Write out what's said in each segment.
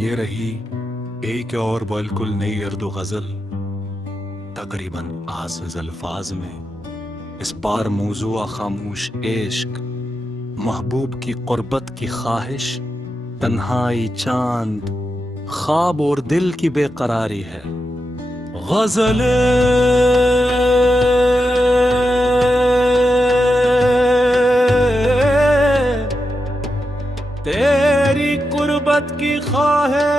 ये रही एक और बिल्कुल नई उर्दू गजल, तकरीबन आज़िज़ अल्फाज में। इस बार मौज़ूआ खामोश इश्क, महबूब की कुर्बत की ख्वाहिश, तन्हाई चांद, ख्वाब और दिल की बेकरारी है। गजले तेरी कुर्बत की ख्वाहिश,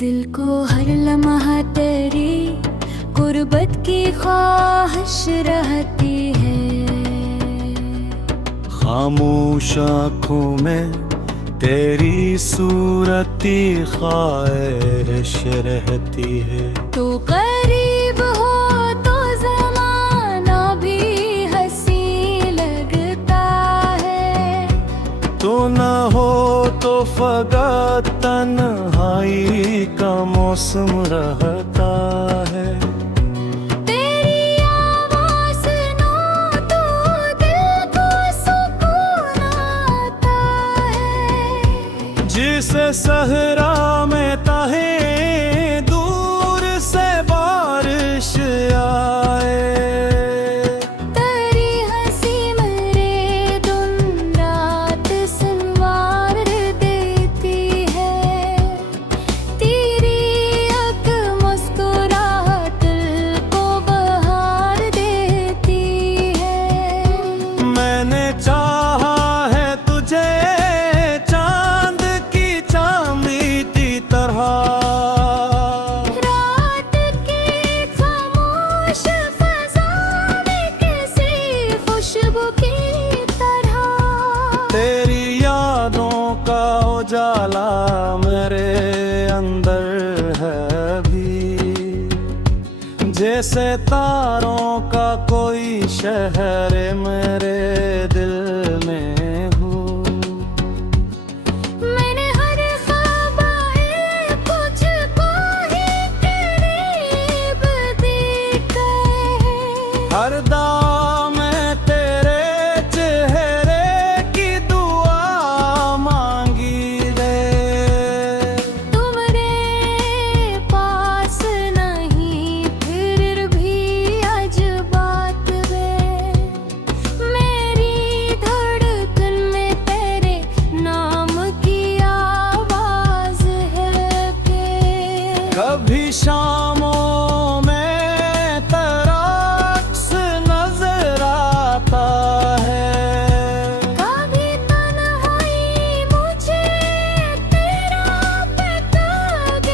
दिल को हर लम्हा तेरी कुर्बत की ख्वाहिश रहती है। खामोश आँखों में तेरी सूरती ख्वाहिश रहती है। तो करीब हो तो ज़माना भी हंसी लगता है, तो न हो तो फकत तन्हाई का मौसम रहता है। तेरी आवाज़ सुनो तो दिल को सुकून आता है। जिसे सहरा में ताहे दूर से बारिश आए, तेरी हंसी मेरे दिन रात संवार देती है। तेरी एक मुस्कुराहट दिल को बहार देती है। मैंने चाहा है तुझे चांद की चांदनी तरह, रात की खामोश फ़ज़ा में किसी खुशबू की तरह। तेरी यादों का उजाला मेरे अंदर है अभी, जैसे तारों का कोई शहर मेरे दिल में हो। मैंने हर ख्वाब आए तुझको ही करीब देखा है। हर दाम में तेरे चेहरे की दुआ मांगी ले। तुम्हारे पास नहीं फिर भी आज बात है। मेरी धड़कन में तेरे नाम की आवाज़ है कि कभी शामों में तेरा अक्स नजर आता है। कभी तन्हाई मुझे तेरा पैगाम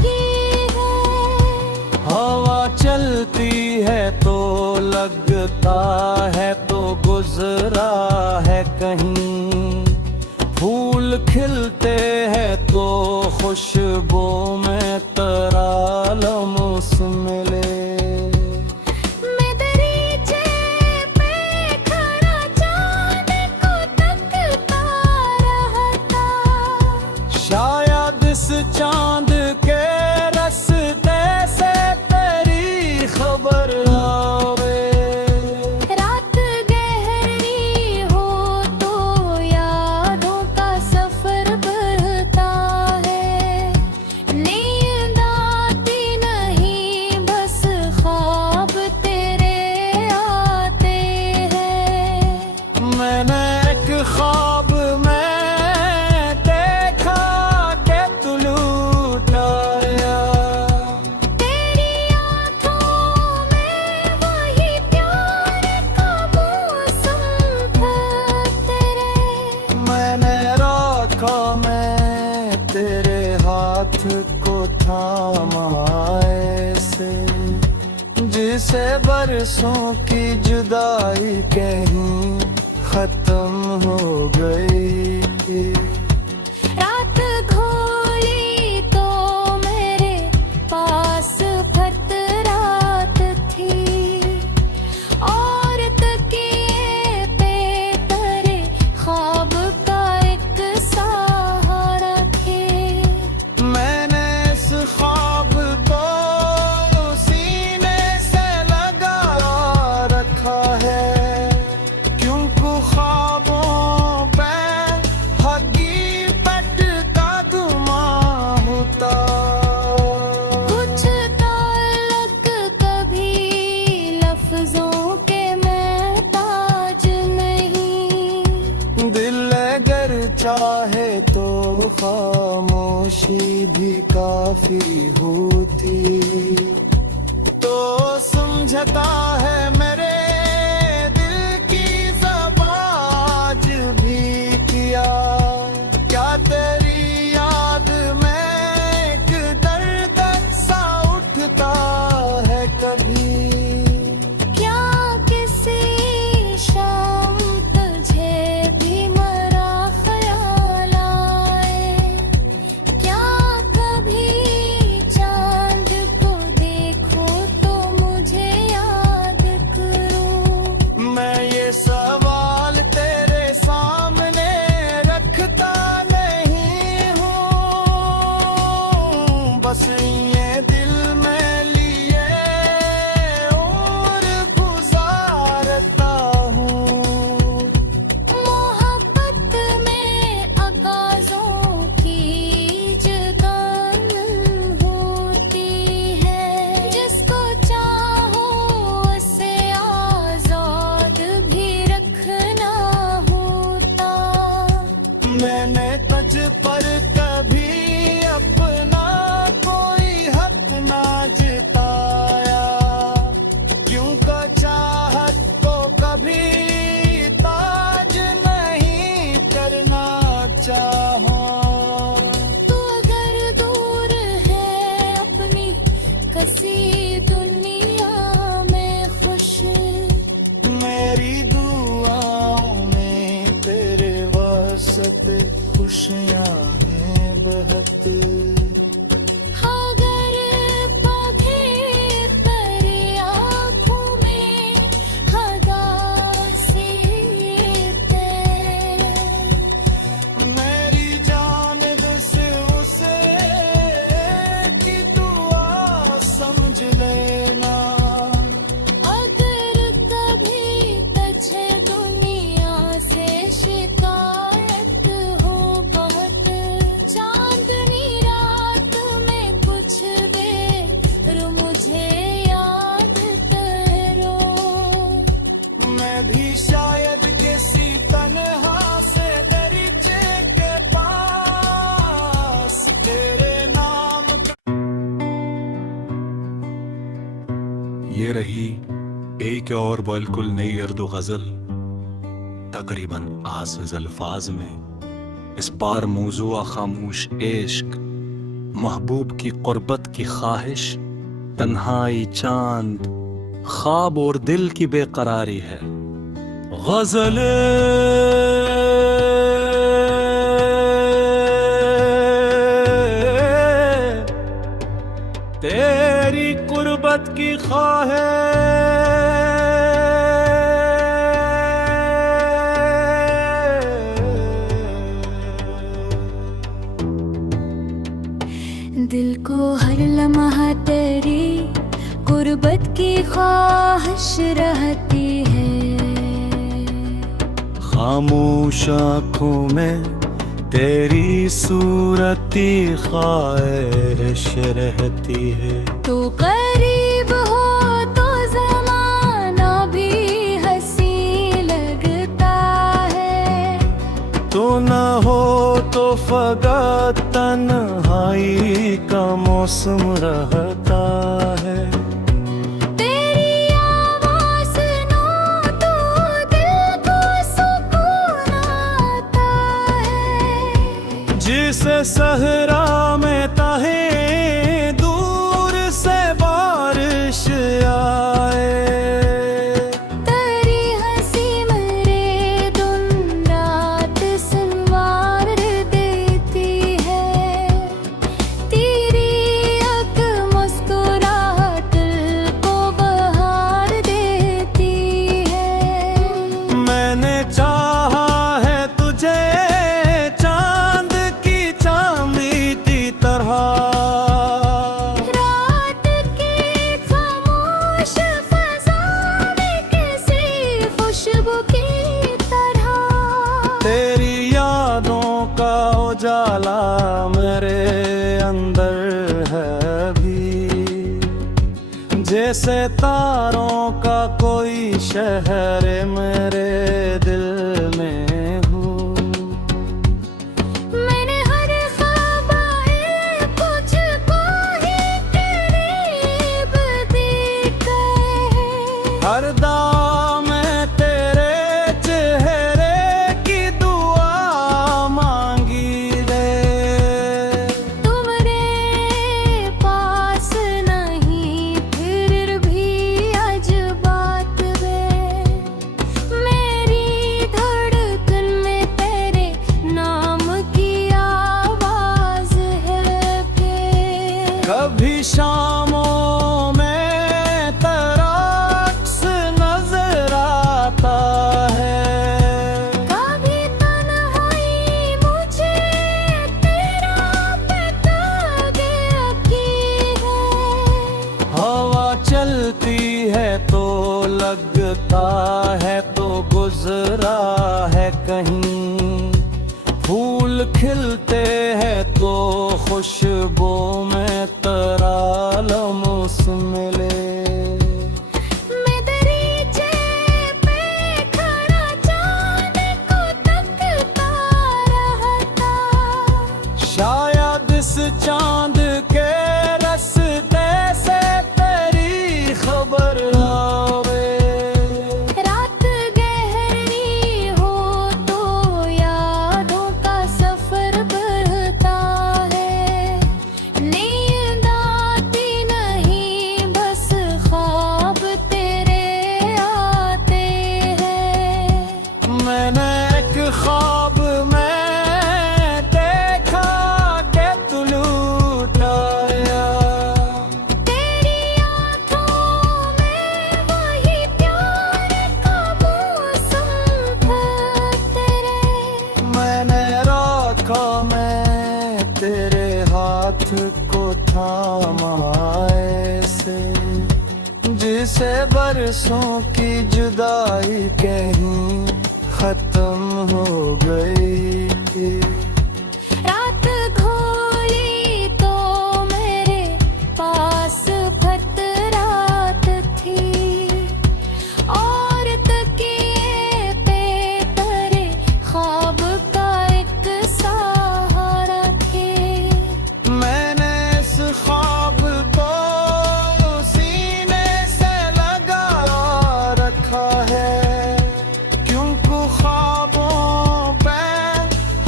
की है। हवा चलती है तो लगता है तो गुजरा है कहीं, फूल खिलते हैं तो खुशबू में तरालमुस मिले। मैं दरीचे पे खड़ा चांद को तकता रहता, शायद इस चांद के रास्ते से तेरी खबर आवे। रात गहरी हो तो यादों का सफर बढ़ता है। नींद आती नहीं बस ख्वाब तेरे आते हैं। मैंने एक ख्वाब में देखा के तू लूट आया। तेरी आँखों में वही प्यार का मौसम था तेरे। मैंने रखा मैं तेरे हाथ को थामा ऐसे, जिसे बरसों की जुदाई कहीं खत्म हो गई। रात घोली तो मेरे पास फट रात थी, और तकिए पे तेरे ख्वाब का एक सहारा थे। मैंने इस ख्वाब को सीने से काफी होती। तो समझता है मेरे दिल की ज़बाज भी किया, क्या तेरी याद में एक दर्द सा उठता है कभी। क्या किसी शाम तुझे भी मरा ख्याल आए, क्या कभी चांद को देखो तो मुझे याद करो। मैं ये सवाल तेरे सामने रखता नहीं हूँ, बस ये दिल में लिए उम्र गुजारता हूँ। मोहब्बत में आगाज़ों की जुदान होती है, जिसको चाहो उसे आज़ाद भी रखना होता। मैंने तुझ पर कभी अपना कोई हक ना जताया, क्यों का चाहत को कभी ताज नहीं करना चाहा। तू अगर दूर है अपनी कसी दुनिया में खुश, मेरी दुआओं में तेरे वास्ते खुशियाँ हैं बहुत। अगर पगे तेरी आँखों में हगासी मेरी जान से उसे की दुआ समझ लेना। अगर कभी तुझे दुनिया से शिकायत हो बहुत, चांदनी रात में कुछ देर मुझे याद करो। मैं भी शायद किसी तन्हा से दरीचे के पास तेरे नाम का। ये रही एक और बिल्कुल नई उर्दू गजल, तकरीबन आसिज़ अल्फाज में। इस बार मौज़ूआ खामोश इश्क, महबूब की कुर्बत की ख्वाहिश, तन्हाई चांद, ख्वाब और दिल की बेकरारी है। गजलें तेरी कुर्बत की दिल को हर लम्हा तेरी कुर्बत की ख्वाहिश रहती है। खामोश आँखों में तेरी सूरती ख्वाहिश रहती है। तो करीब हो तो ज़माना भी हंसी लगता है, तो न हो तो फकत तन्हाई का मौसम रहता है। तेरी आवाज़ सुनो तो दिल को सुकून आता है। जिसे सहरा में ताहे दूर से बारिश आए, तेरी हंसी मेरे दिन रात संवार देती है। तेरी एक मुस्कुराहट दिल को बहार देती है। मैंने चाहा है तुझे चांद की चांदी की तरह, रात की खामोश फ़ज़ा में किसी खुशबू की तरह। तेरी यादों का उजाला मेरे अंदर है अभी, जैसे तारों का कोई शहर मेरे दिल में हो। मैंने हर ख्वाब आए कुछ को शामों में तराक्स नजर आता है। कभी तन्हाई मुझे तेरा पता की है। हवा चलती है तो लगता है तो गुजरा है कहीं। फूल खिलते हैं तो खुशबू में तरालमुस मिले। मैं दरीचे पे खड़ा चांद को तकता रहता। शायद इस चांद के रस्ते से तेरी खबर आवे। रात गहरी हो तो यादों का सफर बढ़ता है। नींद आती नहीं बस ख्वाब तेरे आते हैं। मैंने एक ख्वाब में देखा के तू लूट आया। तेरी आँखों में वही प्यार का मौसम था तेरे। मैंने रखा मैं तेरे हाथ को थामा ऐसे, जिसे बरसों की जुदाई कहीं खत्म हो गई थी। रात घोली तो मेरे पास फट रात थी। और तकिए पे तेरे ख्वाब का एक सहारा थे। मैंने इस ख्वाब को सीने से लगा रखा है, क्योंकि ख्वाबों पे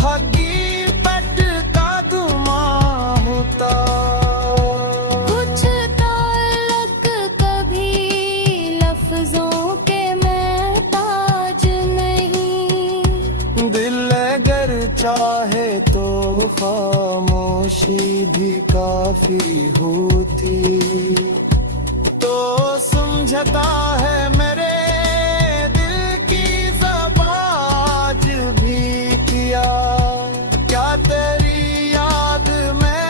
हकीकत का गुमां होता। कुछ ताल्लुक कभी लफ्जों के महताज नहीं। दिल अगर चाहे तो खामोशी भी काफी होती। तो समझता है मेरे दिल की ज़बाज भी किया। क्या तेरी याद में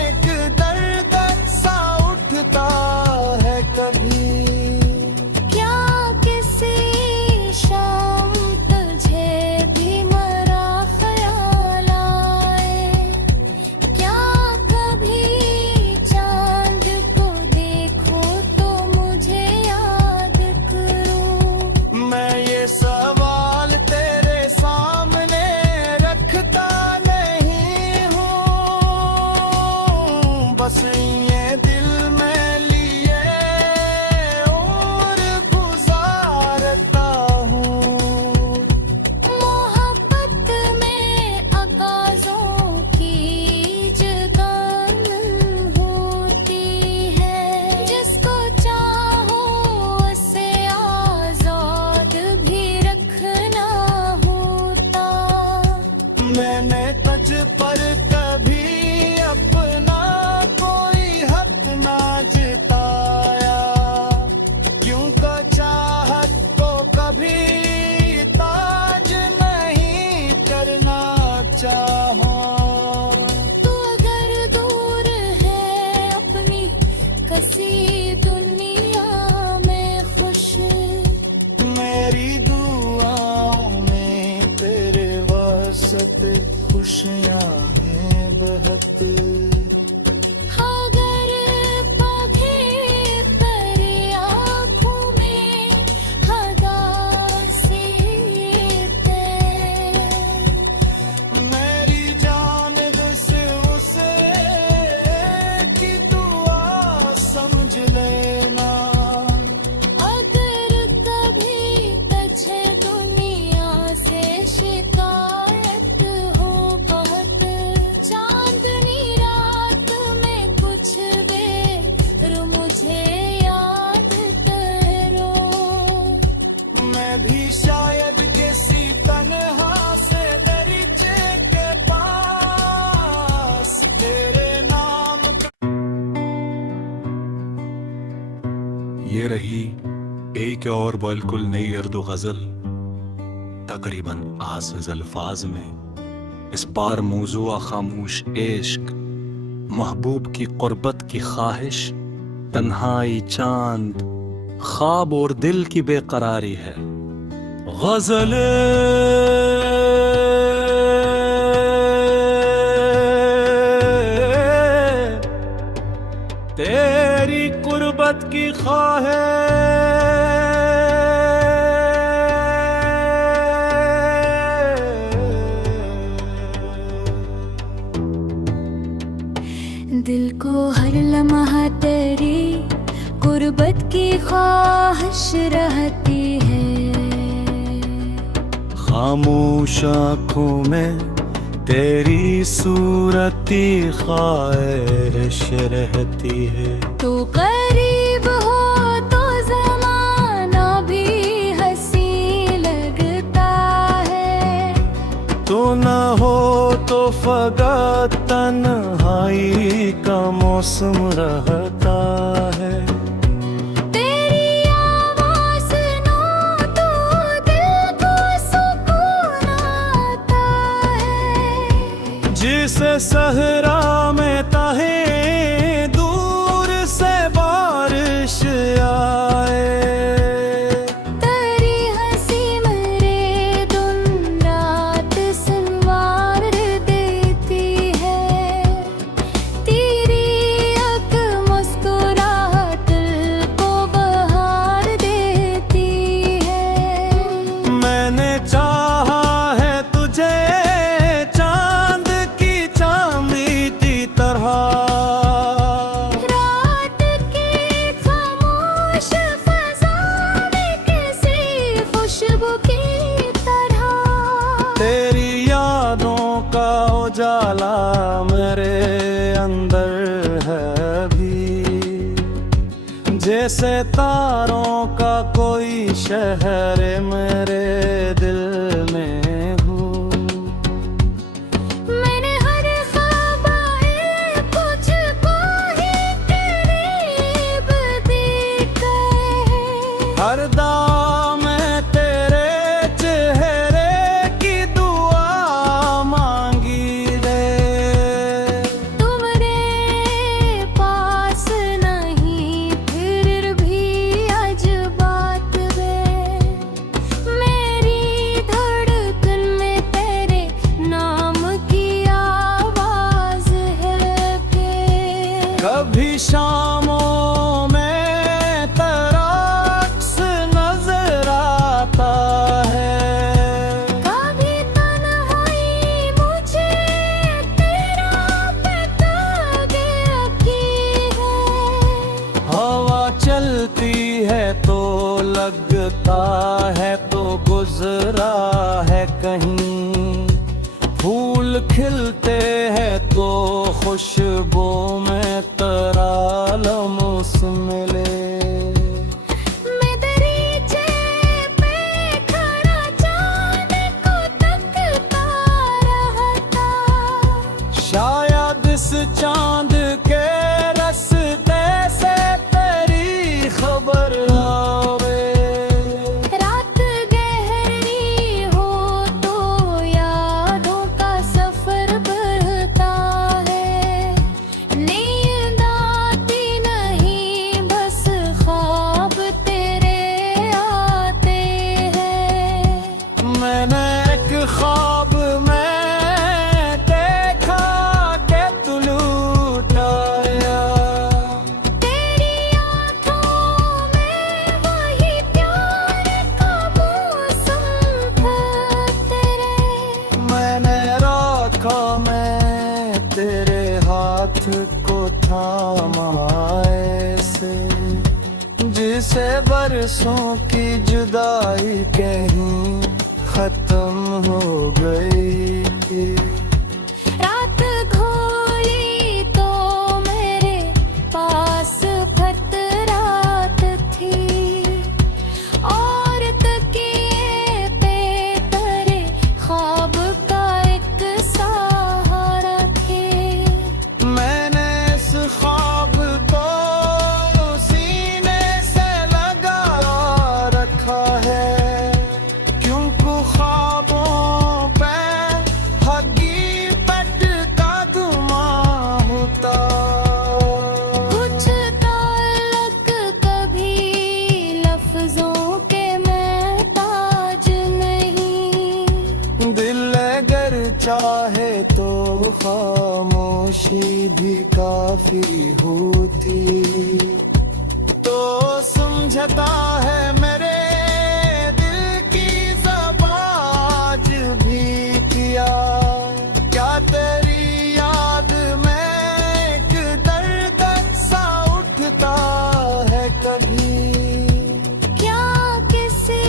एक दर्द सा उठता है कभी। क्या किसी शाम तुझे भी मरा ख्याल आए। क्या कभी चांद को देखो तो मुझे याद करूं। मैं ये सवाल तेरे सामने रखता नहीं हूँ, बस ये दिल में लिए उम्र गुजारता हूँ। मोहब्बत में आगाज़ों की जुदान होती है। जिसको चाहो उसे आज़ाद भी रखना होता। मैंने तुझ पर कभी अपना कोई हक ना जताया, क्योंकि चाहत को कभी ताज नहीं करना चाहा। तू अगर दूर है अपनी कसी दुनिया में खुश। मेरी दुआओं में तेरे वास्ते खुशियाँ हैं बहुत। अगर पगे तेरी आँखों में हदासी मेरी जान उसे की दुआ समझ लेना। अगर कभी तुझे दुनिया से शिकायत हो बहुत। ये रही एक और बिल्कुल नई उर्दू गजल, तकरीबन आसिज़ अल्फाज में। इस बार मौज़ूआ खामोश इश्क, महबूब की कुर्बत की ख्वाहिश, तन्हाई चांद, ख्वाब और दिल की बेकरारी है। तेरी कुर्बत की दिल को हर लम्हा तेरी कुर्बत की ख्वाहिश रहती है। खामोश आँखों में तेरी सूरती ख्वाहिश रहती है। तो करीब हो तो ज़माना भी हंसी लगता है। तो न हो तो फकत तन्हाई का मौसम रहता है। तेरी आवाज़ सुनो तो दिल को सुकून आता है। जिसे सहरा में ताहे दूर से बारिश आए। तेरी हंसी मेरे दिन रात संवार देती है। तेरी एक मुस्कुराहट दिल को बहार देती है। मैंने चाहा है तुझे चांद की चांदनी तरह। रात की खामोश फ़ज़ा में किसी खुशबू की तरह। तेरी यादों का उजाला मेरे अंदर है अभी। जैसे तारों का कोई शहर मेरे दिल में हूँ। मैंने हर ख्वाब आए तुझको ही करीब देखा है। हर दाम में तेरे चेहरे की दुआ मांगी रे। तुम्हारे पास नहीं फिर भी आज बात है। मेरी धड़कन में तेरे नाम की आवाज़ है कि कभी शामों में तेरा अक्स नजर आता है। कभी तन्हाई मुझे तेरा पता की है। हवा चलती है तो लगता है तो गुजरा है कहीं। फूल खिलते हैं तो खुशबू में तेरा लम्स मिले। मैं दरीचे पे खड़ा चांद को तकता रहता। शायद इस चांद के रास्ते से तेरी खबर आवे। रात गहरी हो तो यादों का सफर बढ़ता है। नींद आती नहीं बस ख्वाब तेरे आते हैं। मैंने एक ख्वाब में देखा के तू लूट आया। तेरी आँखों में वही प्यार का मौसम था तेरे। मैंने रखा मैं तेरे हाथ को थामा ऐसे। जिसे बरसों की जुदाई कहीं खत्म हो गई। रात घोली तो मेरे पास फत रात थी। और तकिए पे तेरे ख्वाब का एक सहारा थे। मैंने इस ख्वाब को सीने से काफी होती। तो समझता है मेरे दिल की ज़बान भी किया, क्या तेरी याद में एक दर्द सा उठता है कभी। क्या किसी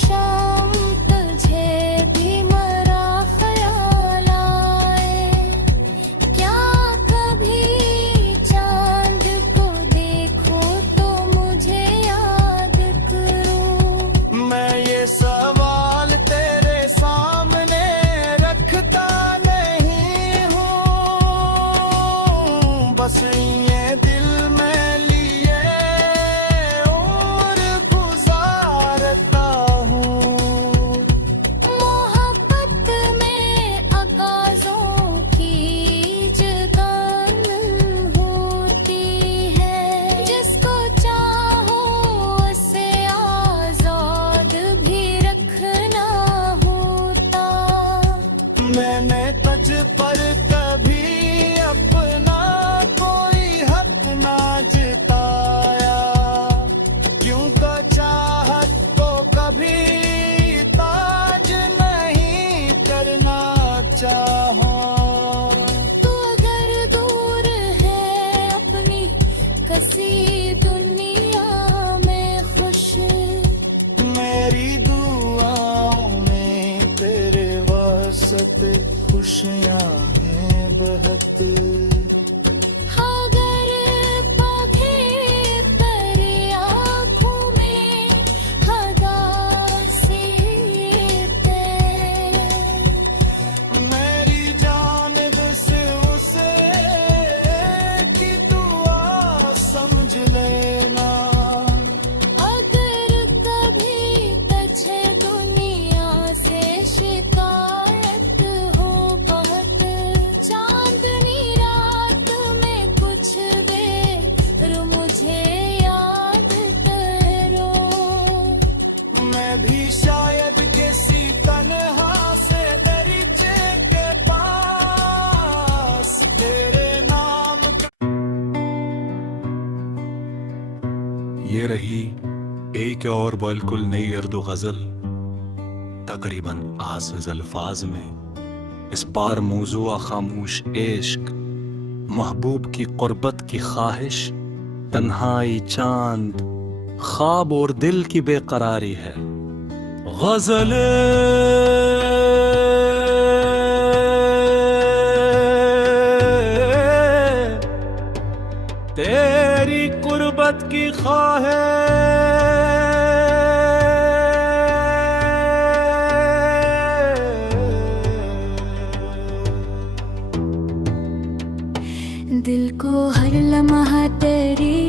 शाम तुझे भी मरा ख्याल आए, क्या कभी चांद को देखो तो मुझे याद करूं। मैं ये सवाल तेरे सामने रखता नहीं हूँ, बस ये दिल में लिए और गुजारता हूँ। मोहब्बत में अकाज़ों की जुदान होती है, जिसको चाहो उसे आज़ाद भी रखना होता। मैंने तुझ पर कभी अपना कोई हक ना जताया, क्यों तो चाहत को कभी ताज नहीं करना चाहा। तू अगर दूर है अपनी कसी दुनिया में खुश, मेरी दुआओं में तेरे वास्ते खुशियाँ हैं बहत। अगर पगे तेरी आँखों में हदासी पे, मेरी जान उसे की दुआ समझ लेना। अगर कभी तुझे दुनिया से शिकायत हो बहुत, चांदनी रात में कुछ देर मुझे याद करो। मैं भी शायद किसी तन्हा से दरीचे के पास तेरे नाम ये रही एक और बिल्कुल नई उर्दू गजल, तकरीबन आसिज़ अल्फाज में। इस बार मौज़ूआ खामोश इश्क, महबूब की कुर्बत की ख्वाहिश, तन्हाई चांद, ख्वाब और दिल की बेकरारी है। गज़लें तेरी कुर्बत की दिल को हर लम्हा तेरी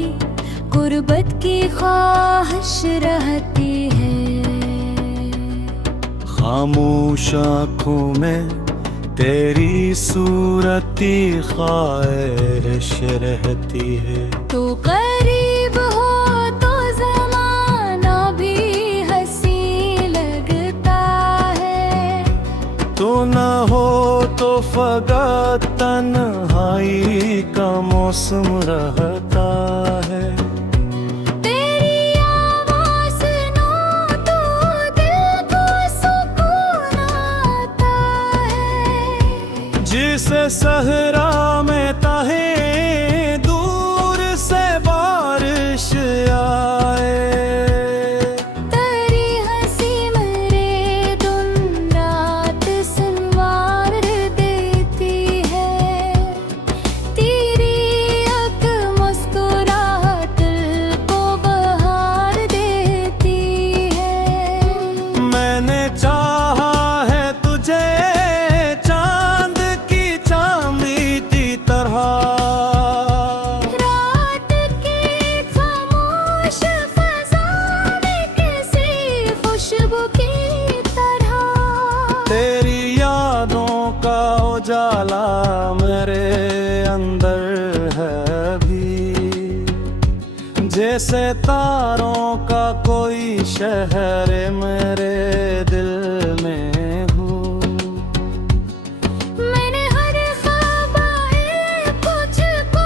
कुर्बत की ख्वाहिश रहती है। खामोश आँखों में तेरी सूरती ख्वाहिश रहती है। तो करीब हो तो ज़माना भी हंसी लगता है, तो न हो तो फकत तन्हाई का मौसम रहता है। तेरी आवाज़ सुनो तो दिल को सुकून आता है। जिसे सहरा में ताहे दूर से बारिश आए, तेरी हंसी मेरे दिन रात संवार देती है। तेरी एक मुस्कुराहट दिल को बहार देती है। मैंने चाहा है तुझे चांद की चांदनी तरह, रात की खामोश फ़ज़ा में किसी खुशबू की तरह। तेरी यादों का उजाला मेरे अंदर है अभी, जैसे तारों का कोई शहर मेरे दिल में हो। मैंने हर ख्वाब आए कुछ को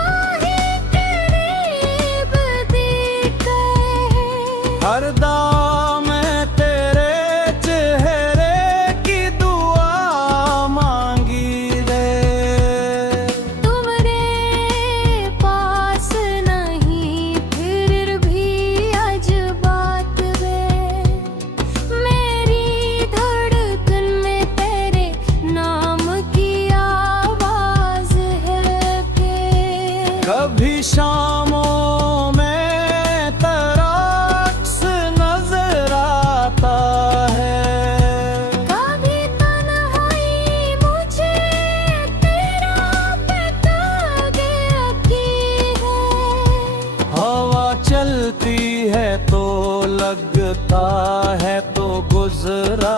आता है तो गुजरा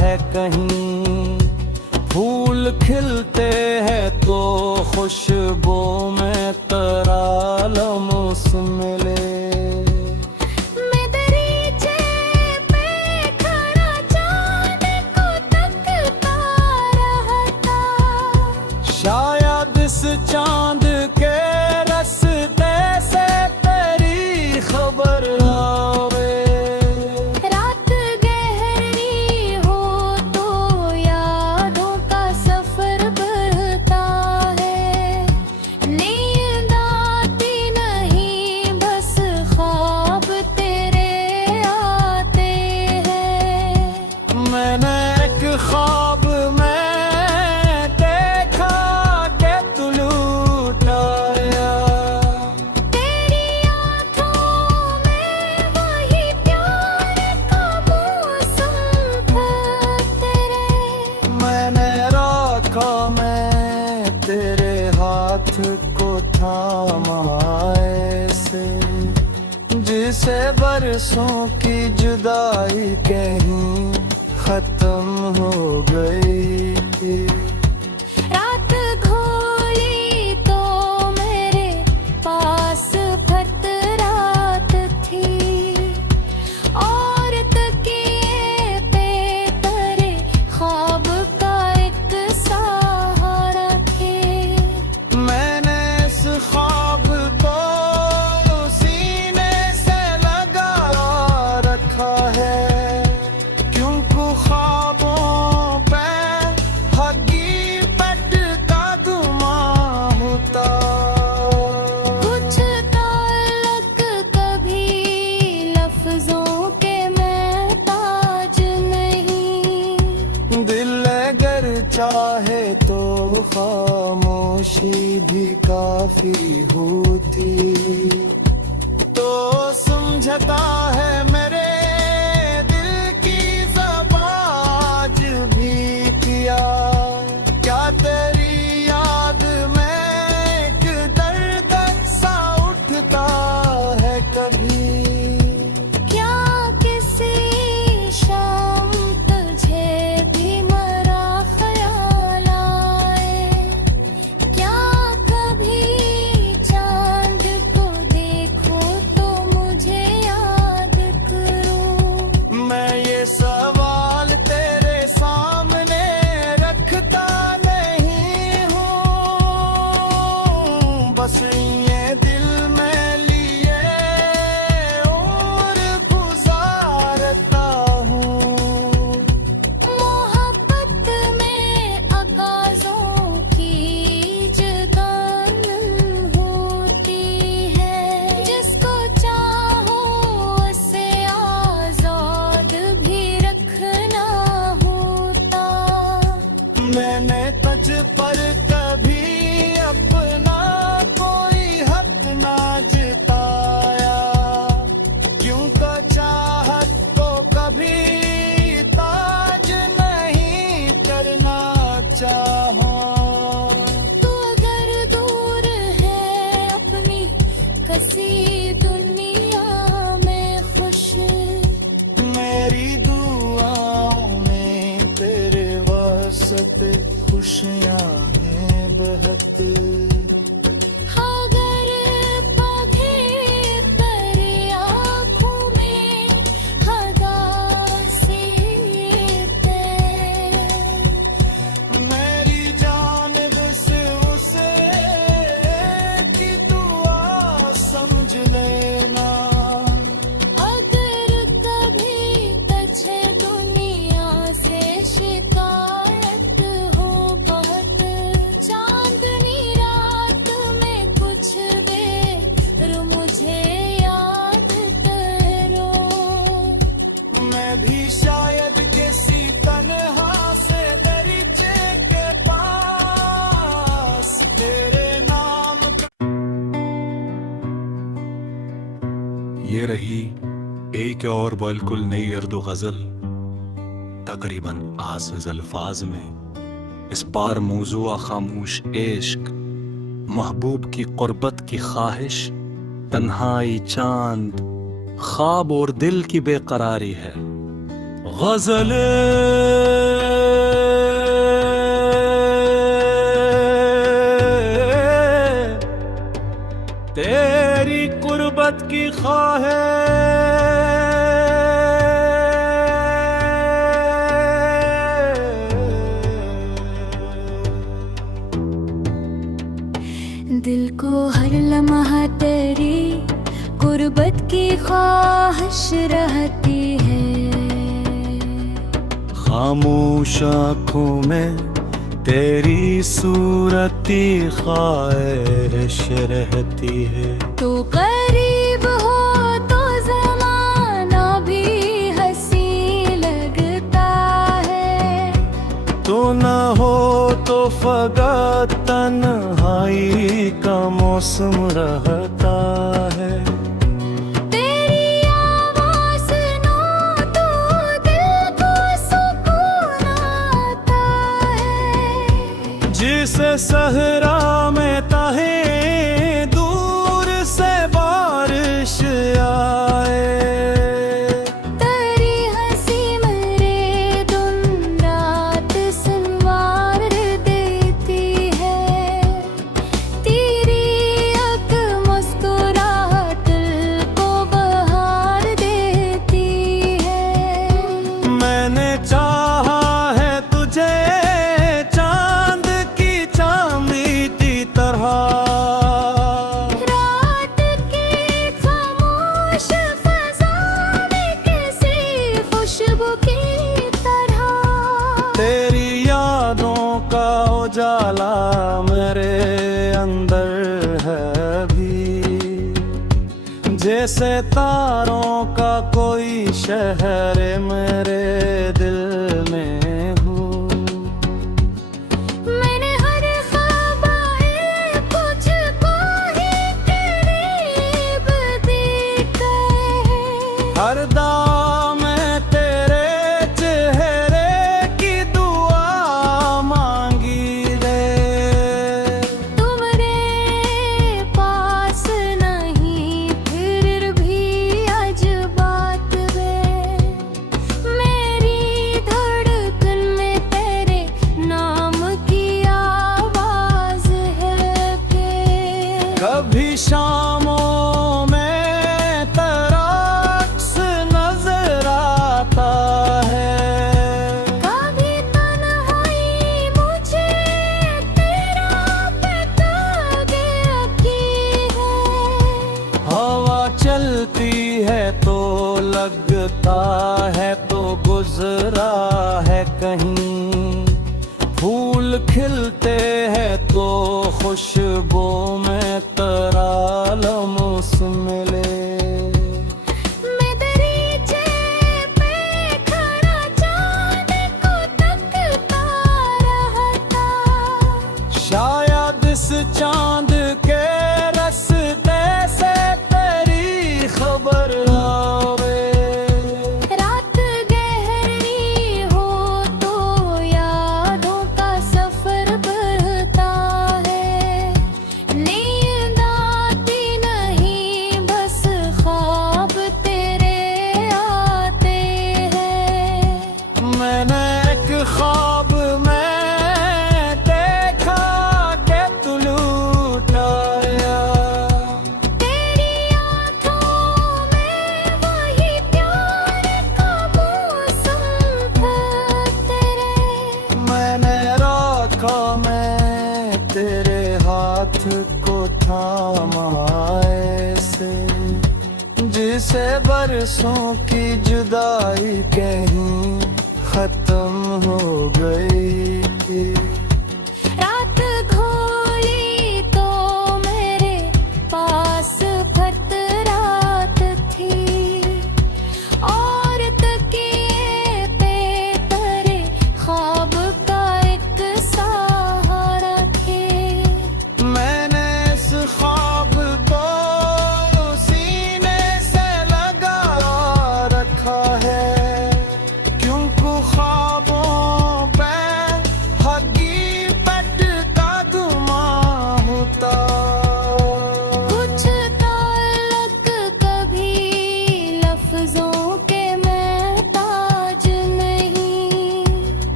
है कहीं, फूल खिलते हैं तो खुशबू में तरालम मिले। मैं दरीचे पे खड़ा चांद को तकता रहता, शायद इस चांद के रास्ते से तेरी खबर आवे। रात गहरी हो तो यादों का सफर बढ़ता है, नींद आती नहीं बस ख्वाब तेरे आते हैं। मैंने एक ख्वाब में देखा के तू लूट आया, तेरी आँखों में वही प्यार का मौसम था तेरे। मैंने रखा मैं तेरे हाथ को थामा ऐसे, जिसे बरसों की जुदाई कहीं खत्म हो गई थी। रात घोली तो मेरे पास फट रात थी, और तकिए पे तेरे ख्वाब का एक सहारा थे। मैंने इस ख्वाब को सीने से लगा रखा है, क्योंकि ख्वाबों पे हकीकत का गुमां होता। कुछ ताल्लुक कभी लफ्जों के महताज नहीं, दिल अगर चाहे तो खामोशी भी काफी होती, तो समझता है मेरे दिल की ज़बाज भी किया। क्या तेरी याद में एक दर्द सा उठता है कभी? क्या किसी शाम तुझे भी मरा ख्याल आए? क्या कभी चांद को देखो तो मुझे याद करो? मैं ये सवाल तेरे सामने रखता नहीं हूँ, बस ये दिल में लिए उम्र गुजारता हूँ। मोहब्बत में अगाज़ों की जुदान होती है, जिसको चाहो उसे आज़ाद भी रखना होता। मैंने तुझ पर कभी अपना कोई हक ना जताया, क्योंकि चाहत को कभी ताज नहीं करना चाहा। तू अगर दूर है अपनी कसी दुनिया में खुश, मेरी दुआओं में तेरे वास्ते खुशियाँ हैं बहुत। अगर पगे तेरी आँखों में हदासी मेरी जान बस उसे की दुआ समझ लेना। अगर कभी तुझे दुनिया से शिकायत हो बहुत, चांदनी रात में कुछ देर मुझे याद करो। मैं भी शायद किसी तन्हा से दरीचे के पास तेरे नाम ये रही एक और बिल्कुल नई उर्दू गजल, तकरीबन आसिज़ अल्फाज में। इस बार मौजूआ खामोश इश्क, महबूब की कुर्बत की ख्वाहिश, तन्हाई चांद, ख्वाब और दिल की बेकरारी है। गज़लें तेरी कुर्बत की ख्वाहिश दिल को हर लम्हा तेरी गुर्बत की ख्वाहिश रहती है। खामोश आँखों में तेरी सूरती ख्वाहिश रहती है। तो करीब हो तो ज़माना भी हंसी लगता है। तो न हो तो फकत तन्हाई का मौसम रहता है। तेरी आवाज़ सुनो तो दिल को सुकून आता है। जिसे सहरा में ताहे दूर से बारिश आए। तेरी हंसी मेरे दिन रात संवार देती है। तेरी एक मुस्कुराहट दिल को बहार देती है। मैंने चाहा है तुझे चांद की चांदी की तरह। रात की खामोश फ़ज़ा में किसी खुशबू की तरह। तेरी यादों का उजाला मेरे अंदर है अभी। जैसे तारों का कोई शहर मेरे दिल में हो। मैंने हर ख्वाब आए तुझको ही करीब देखा है। हर दाम में तेरे चेहरे की दुआ मांगी रे। तुम्हारे पास नहीं फिर भी आज बात है। मेरी धड़कन में तेरे नाम की आवाज़ है कि कभी शामों में तेरा अक्स नजर आता है। कभी तन्हाई मुझे तेरा पता की है। हवा चलती है तो लगता है तो गुजरा है कहीं। फूल खिलते हैं तो खुशबू में तेरा लम्स मिले। मैं दरीचे पे खड़ा चाँद को तकता रहता। शायद इस चांद के रास्ते से तेरी खबर आवे। रात गहरी हो तो यादों का सफर बढ़ता है। नींद आती नहीं बस ख्वाब तेरे आते हैं। मैंने एक ख्वाब में देखा के तू लूट आया। तेरी आँखों में वही प्यार का मौसम था तेरे। मैंने रखा मैं तेरे हाथ को थामा ऐसे। जिसे बरसों की जुदाई कहीं खत्म हो गई थी। रात घोली तो मेरे पास फट रात थी। और तकिए पे तेरे ख्वाब का एक सहारा थे। मैंने इस ख्वाब को सीने से लगा रखा है। क्योंकि ख्वाबों पे हगी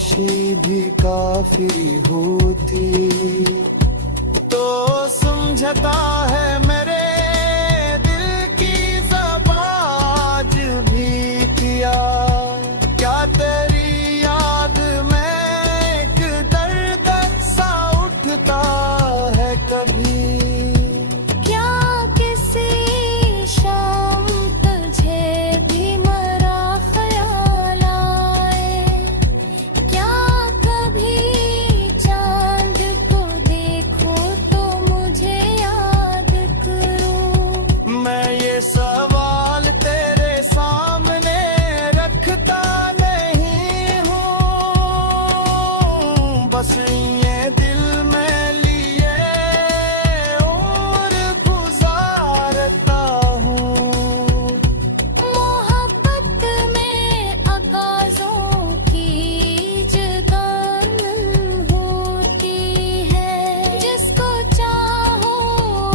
खामोशी भी काफी होती। तो समझता है मेरे दिल की ज़बान भी किया, क्या तेरी याद में एक दर्द सा उठता है कभी। क्या किसी शाम तुझे भी मरा ख्याल आए, क्या कभी चांद को देखो तो मुझे याद करूं। मैं ये सवाल तेरे सामने रखता नहीं हूँ, बस ये दिल में लिए उम्र गुजारता हूँ। मोहब्बत में अगाज़ों की जुदान होती है, जिसको चाहो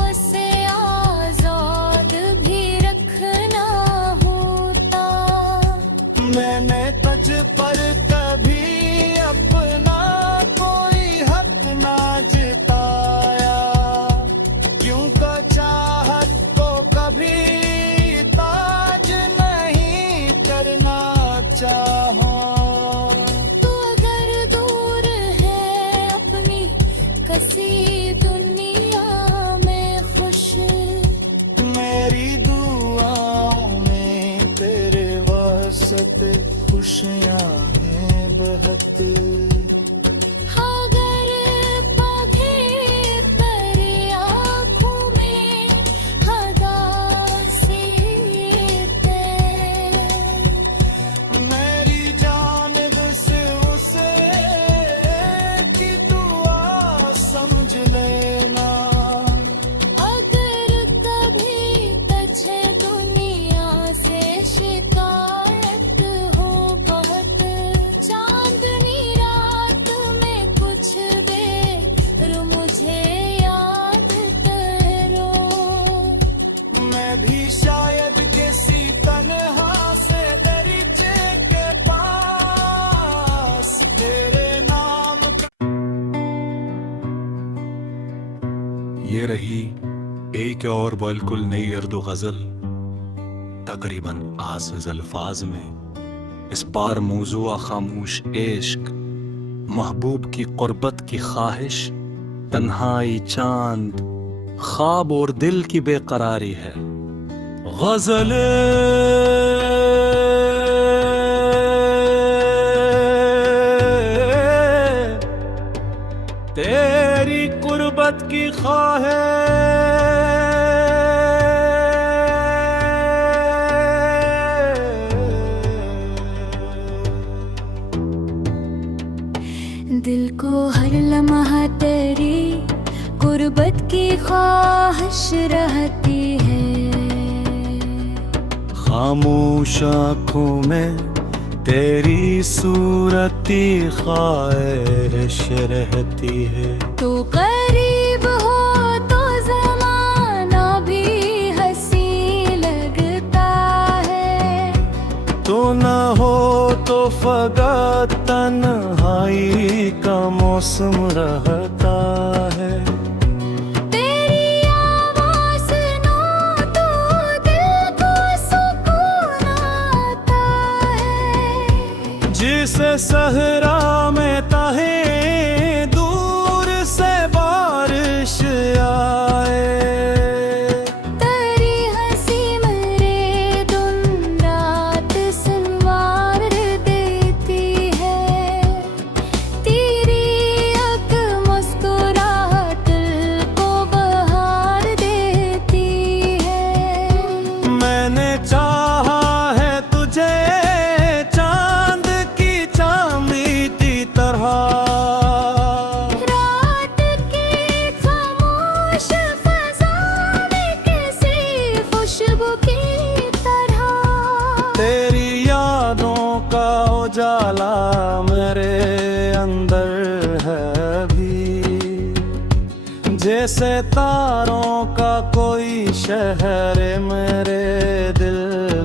उसे आज़ाद भी रखना होता। मैंने तुझ पर कभी अपना कोई हक ना जताया, क्योंकि चाहत को कभी ताज नहीं करना चाहा। तू अगर दूर है अपनी कसी दुनिया में खुश, मेरी दुआओं में तेरे वास्ते खुशियाँ हैं बहती। अगर पगे तेरी आँखों में हदासी मेरी जान उसे की दुआ समझ लेना। अगर कभी तुझे दुनिया से शिकायत हो बहुत, चांदनी रात में कुछ देर मुझे याद करो। मैं भी शायद किसी तन्हा से दरीचे के पास तेरे नाम का। ये रही एक और बिल्कुल नई उर्दू गजल, तकरीबन आसिज़ अल्फाज में। इस बार मौजूआ खामोश इश्क, महबूब की कुर्बत की ख्वाहिश, तन्हाई चांद, ख्वाब और दिल की बेकरारी है। गजलें तेरी कुर्बत की दिल को हर लम्हा तेरी गुर्बत की ख्वाहिश रहती है। खामोश आँखों में तेरी सूरती ख्वाहिश रहती है। तो करीब हो तो ज़माना भी हंसी लगता है, तो न हो तो फकत तन्हाई का मौसम रहता है। तेरी आवाज़ सुनो तो दिल को सुकून आता है। जिसे सहरा में ताहे दूर से बारिश आए, तेरी हंसी मेरे दिन रात संवार देती है। तेरी एक मुस्कुराहट दिल को बहार देती है। मैंने चाहा है तुझे चांद की चांदी की तरह, रात की खामोश फ़ज़ा में किसी खुशबू की तरह। तेरी यादों का उजाला मेरे अंदर है अभी, जैसे तारों का कोई शहर मेरे दिल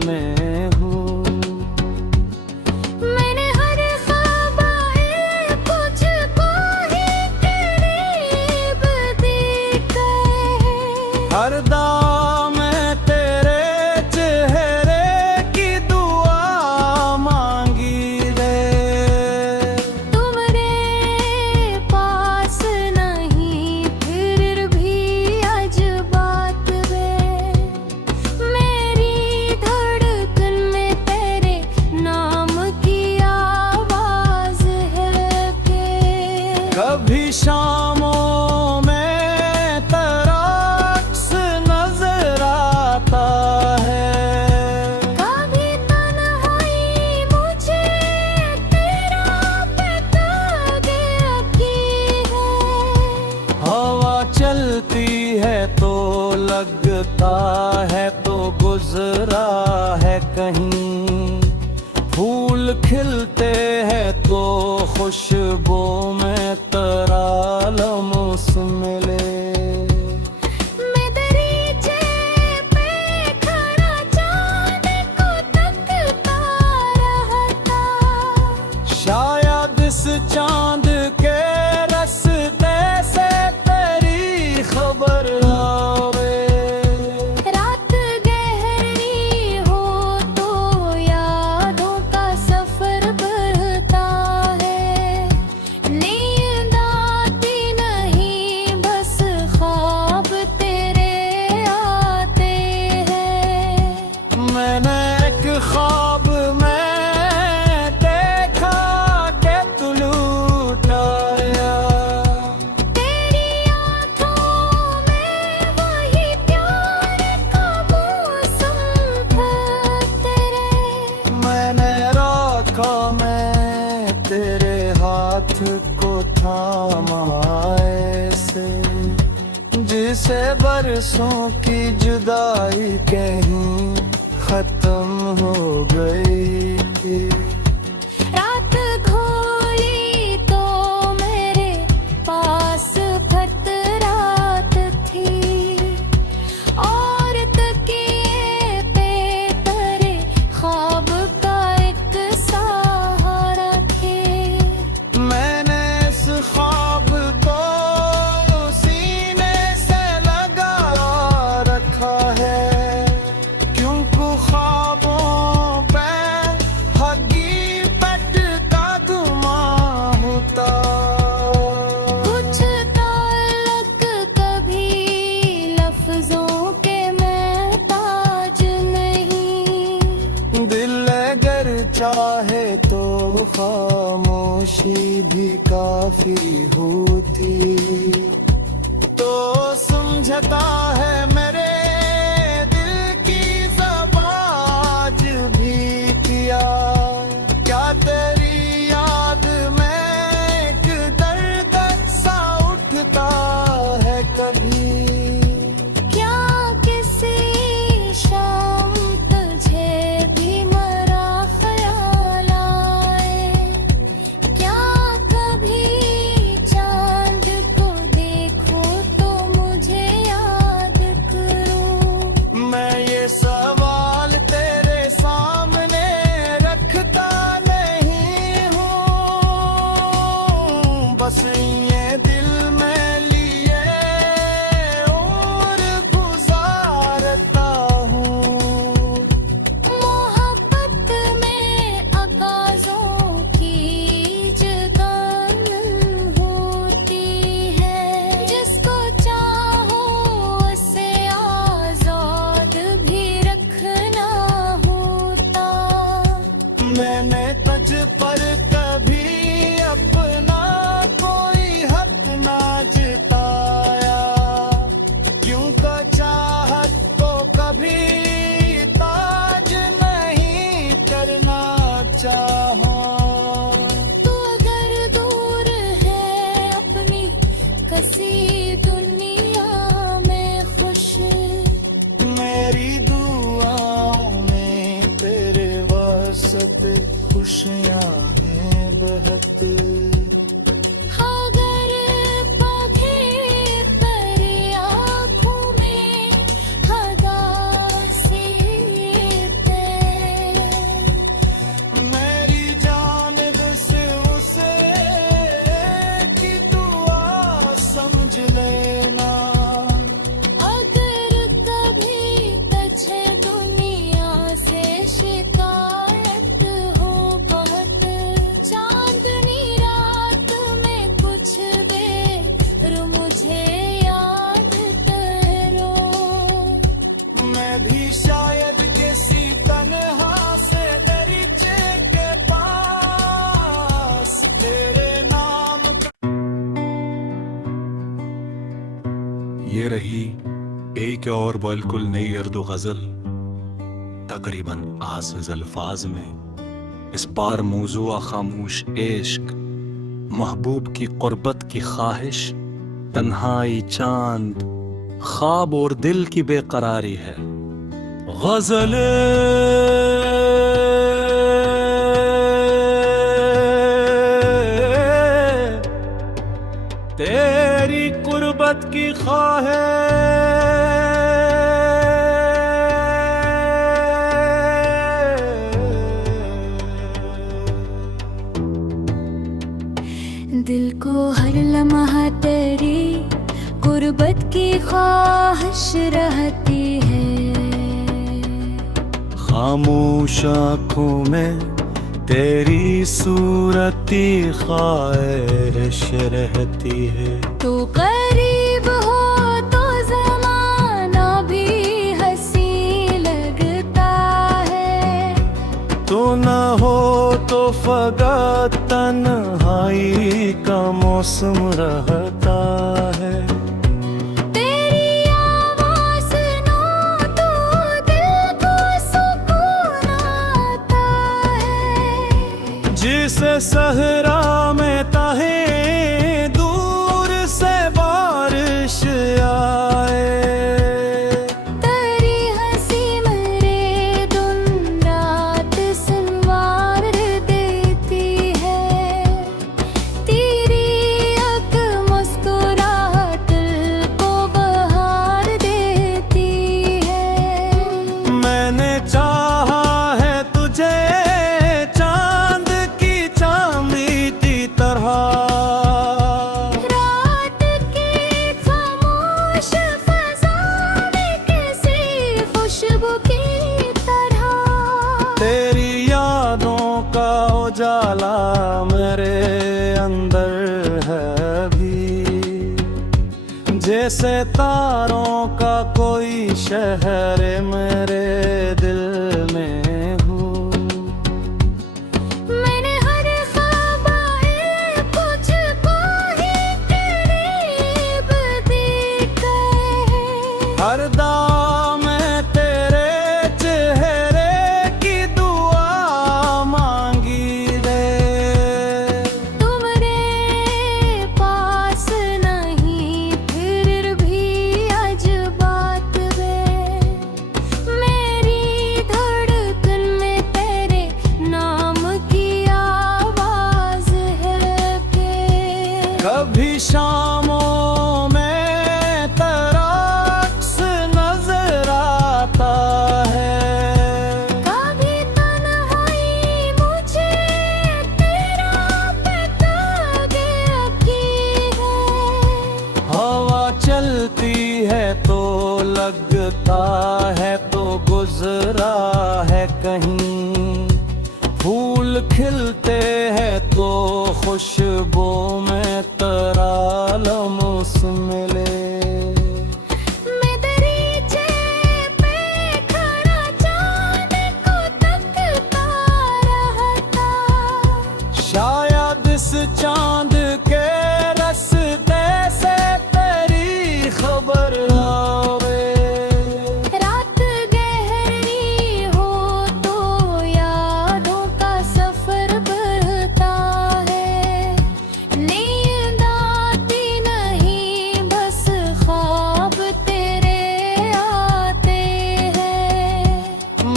में हो। मैंने हर ख्वाब आता है तो गुजरा है कहीं, फूल खिलते हैं तो खुशबू में तरालमुस मिले। मैं दरीचे पे खड़ा चांद को तकता रहता, शायद इस चांद के रस्ते से तेरी खबर आवे। रात गहरी हो तो यादों का सफर बढ़ता है, नींद आती नहीं बस ख्वाब तेरे आते हैं। मैंने एक ख्वाब में देखा के तू लूट आया, तेरी आँखों में वही प्यार का मौसम था तेरे। मैंने रखा मैं तेरे हाथ को थामा ऐसे, जिसे बरसों की जुदाई कहीं खत्म हो गई थी। रात घोली तो मेरे पास फट रात थी, और तकिए पे तेरे ख्वाब का एक सहारा थे। मैंने इस ख्वाब को सीने से लगा रखा है, क्योंकि ख्वाबों पे हकीकत का गुमां होता। कुछ ताल्लुक कभी लफ्जों के महताज नहीं, दिल अगर चाहे तो खामोशी भी काफी होती, तो समझता है मेरे दिल की ज़बाज भी किया। क्या तेरी याद में एक दर्द सा उठता है कभी? क्या किसी शाम तुझे भी मरा ख्याल आए? क्या कभी चांद को देखूं तो मुझे याद करूं? मैं ये सवाल तेरे सामने रखता नहीं हूँ, बस ये दिल में लिए उम्र गुजारता हूँ। मोहब्बत में आगाज़ों की जुदान होती है, जिसको चाहो उसे आज़ाद भी रखना होता। मैंने तुझ पर कभी अपना कोई हक ना जताया, क्योंकि चाहत को कभी ताज नहीं करना चाहा। तू अगर दूर है अपनी कसी दुनिया में खुश, मेरी दुआओं में तेरे वास्ते खुशियाँ हैं बहुत। अगर पगे तेरी आँखों में हदासी पे, मेरी जान बस उसे की दुआ समझ लेना। अगर कभी तुझे दुनिया से शिकायत हो बहुत, चांदनी रात में कुछ देर मुझे याद करो। मैं भी शायद किसी तन्हा से दरीचे के पास तेरे नाम का। ये रही एक और बिल्कुल नई उर्दू गजल, तकरीबन आसिज़ अल्फाज में। इस बार मौजूआ खामोश इश्क, महबूब की कुर्बत की ख्वाहिश, तन्हाई चांद ख्वाब और दिल की बेकरारी है। गज़लें तेरी कुर्बत की दिल को हर लम्हा तेरी गुर्बत की ख्वाहिश रहती है। खामोश आँखों में तेरी सूरती ख्वाहिश रहती है। तो करीब हो तो ज़माना भी हंसी लगता है। तो न हो तो फकत तन्हाई का मौसम रहता है। तेरी आवाज़ सुनो तो दिल को सुकून आता है। जिसे सहरा में ताहे दूर से बारिश आए। तेरी हंसी मेरे दिन रात संवार देती है। तेरी एक मुस्कुराहट दिल को बहार देती है। मैंने चाहा है तुझे चांद की चांदी की तरह। रात की खामोश फ़ज़ा में किसी खुशबू की तरह। तेरी यादों का उजाला मेरे अंदर है अभी। जैसे तारों का कोई शहर मेरे दिल में हो। मैंने हर ख्वाब आए तुझको ही करीब देखा है। हर दाम में तेरे चेहरे की दुआ मांगी रे। तुम्हारे पास नहीं फिर भी आज बात है। मेरी धड़कन में तेरे नाम की आवाज़ है कि कभी शामों में तेरा अक्स नजर आता है। कभी तन्हाई मुझे तेरा पता गया की है। हवा चलती है तो लगता है तो गुजरा है कहीं। फूल खिलते हैं तो खुशबू में तेरा लम्स मिले। मैं दरीचे पे खड़ा चांद को तकता रहता। शायद इस चांद के रास्ते से तेरी खबर आवे। रात गहरी हो तो यादों का सफर बढ़ता है। नींद आती नहीं बस ख्वाब तेरे आते हैं।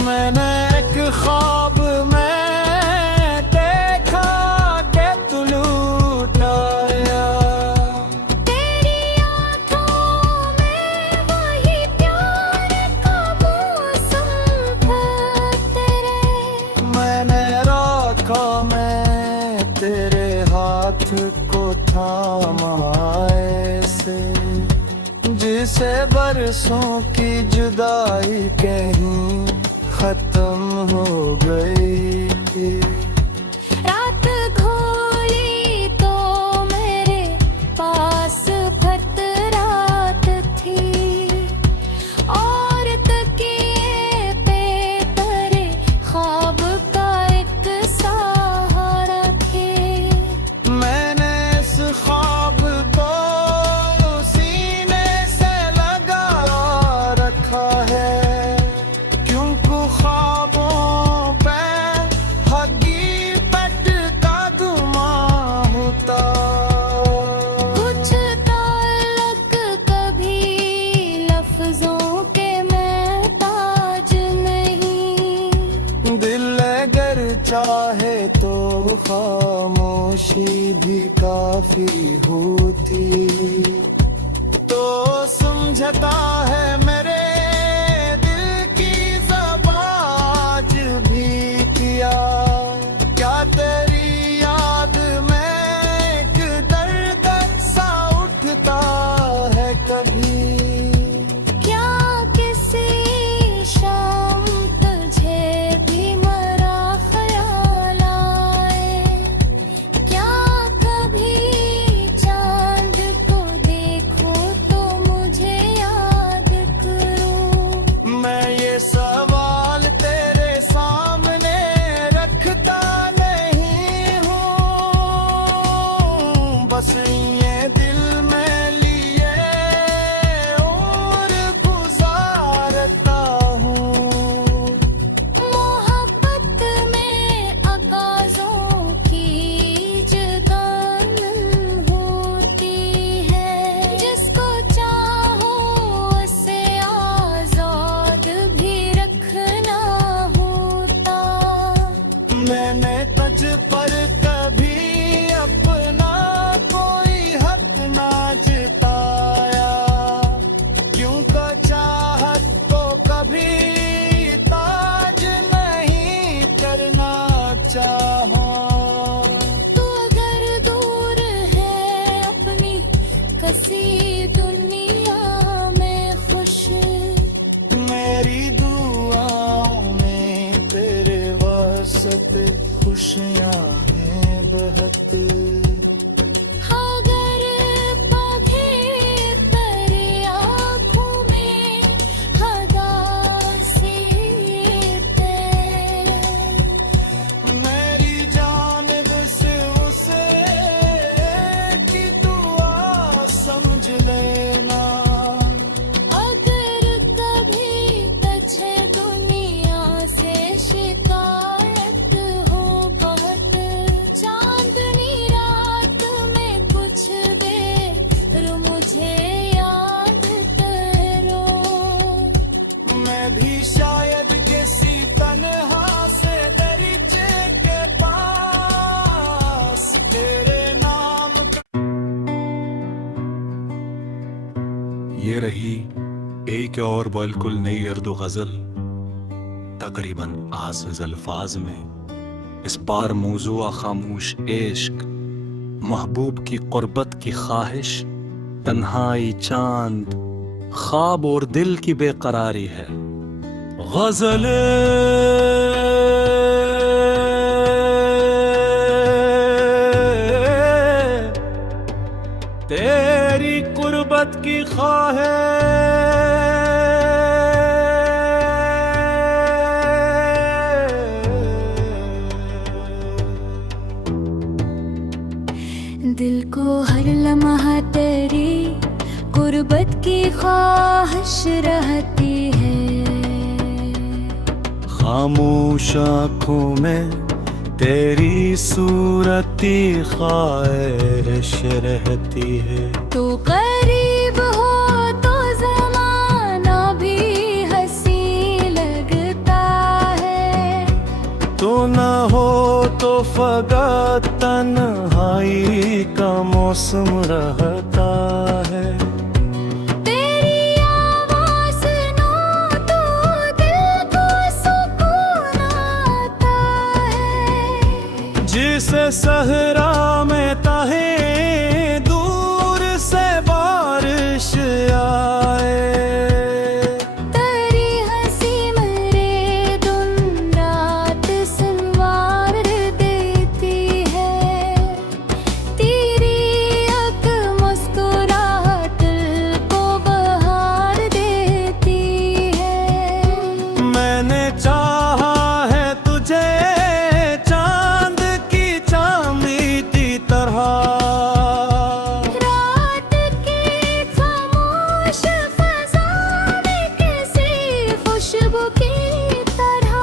मैंने एक ख्वाब में देखा के तू लूट आया। तेरी आँखों में वही प्यार का मौसम था तेरे। मैंने रखा मैं तेरे हाथ को थामा ऐसे। जिसे बरसों की जुदाई कहीं खत्म हो गई। रात घोली तो मेरे पास भर रात थी। और तकिए पे तेरे ख्वाब का एक सहारा थे। मैंने इस ख्वाब को सीने से लगा रखा है। क्योंकि ख्वाबों पे हगी खामोशी भी काफी होती। तो समझता है मेरे दिल की ज़बान भी किया, क्या तेरी याद में एक दर्द सा उठता है कभी। क्या किसी शाम तुझे भी मरा ख्याल आए, क्या कभी चांद को देखो तो मुझे याद करूं। मैं ये सवाल तेरे सामने रखता नहीं हूँ, बस ये दिल में लिए और गुजारता हूँ। मोहब्बत में अगाज़ों की जुदान होती है, जिसको चाहो उसे आज़ाद भी रखना होता। मैंने तुझ पर कभी अपना कोई हक ना जताया, क्यों का चाहत को कभी ताज नहीं करना चाहा। तू अगर दूर है अपनी कसी दुनिया में खुश, मेरी दुआओं में तेरे वास्ते खुशियाँ हैं बहुत। अगर पगे तेरी आँखों में हदासी मेरी जान उसे की दुआ समझ लेना। अगर कभी तुझे दुनिया से शिकायत हो बहुत, चांदनी रात में कुछ देर मुझे याद करो। मैं भी शायद किसी तन्हा से दरीचे के पास तेरे नाम का ये रही एक और बिल्कुल नई उर्दू गजल, तकरीबन आसिज़ अल्फाज में। इस बार मौज़ूआ खामोश इश्क, महबूब की कुर्बत की ख्वाहिश, तन्हाई चांद, ख्वाब और दिल की बेकरारी है। गज़लें तेरी कुर्बत की दिल को हर लम्हा तेरी कुर्बत की ख्वाहिश रहती है। खामोश आँखों में तेरी सूरती ख्वाहिश रहती है। तो करीब हो तो जमाना भी हंसी लगता है, तो न हो तो फकत तन्हाई का मौसम रहता है। तेरी आवाज़ सुनो तो दिल को सुकून आता है। जिसे सहरा में ताहे दूर से बारिश आए, तेरी हंसी मेरे दिन रात संवार देती है। तेरी एक मुस्कुराहट दिल को बहार देती है। मैंने चाहा है तुझे चांद की चांदनी तरह, रात की खामोश फ़ज़ा में किसी खुशबू की तरह।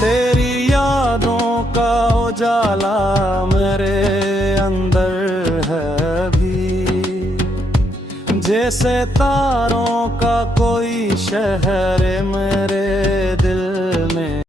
तेरी यादों का उजाला मेरे अंदर है अभी, जैसे तारों का कोई शहर मेरे दिल में।